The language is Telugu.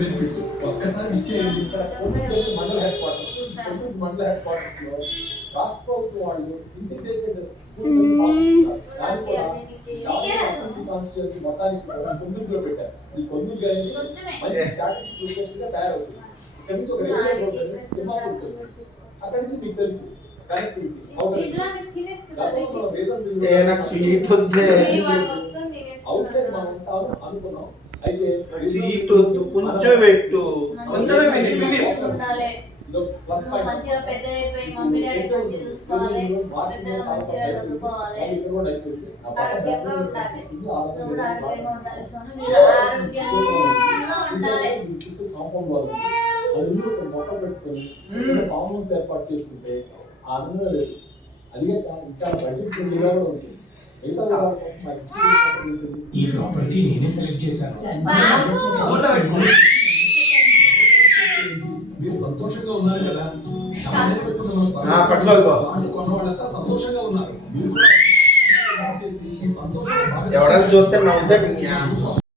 బెనిఫిట్స్ ఒక్కసారి ఇచ్చేయండి. మండల హెడ్ క్వార్టర్స్ మండల హెడ్ క్వార్టర్స్ లో రాష్ట్ర ప్రభుత్వం వాళ్ళు ఇంటిగ్రేటెడ్ స్కూల్స్ దాని కూడా కాన్స్టిట్యూన్సీ మొత్తానికి పొందులో పెట్టారు. ఈ పొందులు కానీ మంచి స్ట్రాటజిక్ లొకేషన్ గా తయారవుతుంది. ఇక్కడ నుంచి ఒక రెగ్యులర్ రోడ్ ఉంటుంది, అక్కడి నుంచి మీకు తెలుసు కనెక్టివిటీ అవుట్ సైడ్ మనం ఉంటాము అనుకున్నాం. అయితే సీట్ వద్దు, కొంచెం పెట్టు. మంచిగా పెద్ద అయిపోయి మమ్మీ డాడీ మంచిగా చూసుకోవాలి, పెద్దగా మంచిగా చదువుకోవాలి, ఆరోగ్యంగా ఉండాలి. నువ్వు ఆరోగ్యంగా ఉండాలి, సోను మీరు ఆరోగ్యంగా ఉండాలి. మొక్క పెట్టుకొని ఫార్మ్స్ ఏర్పాటు చేసుకుంటే ఆనందం లేదు. అది చాలా బడ్జెట్ ఫ్రెండ్లీగా కూడా ఉంటుంది. ఈ ప్రాపర్టీ నేనే సెలెక్ట్ చేశాను. మీరు సంతోషంగా ఉన్నారు కదా, కొన్నవాళ్ళంతా సంతోషంగా ఉన్నారు. ఎవరైనా చూస్తే నవ్వుతాడు.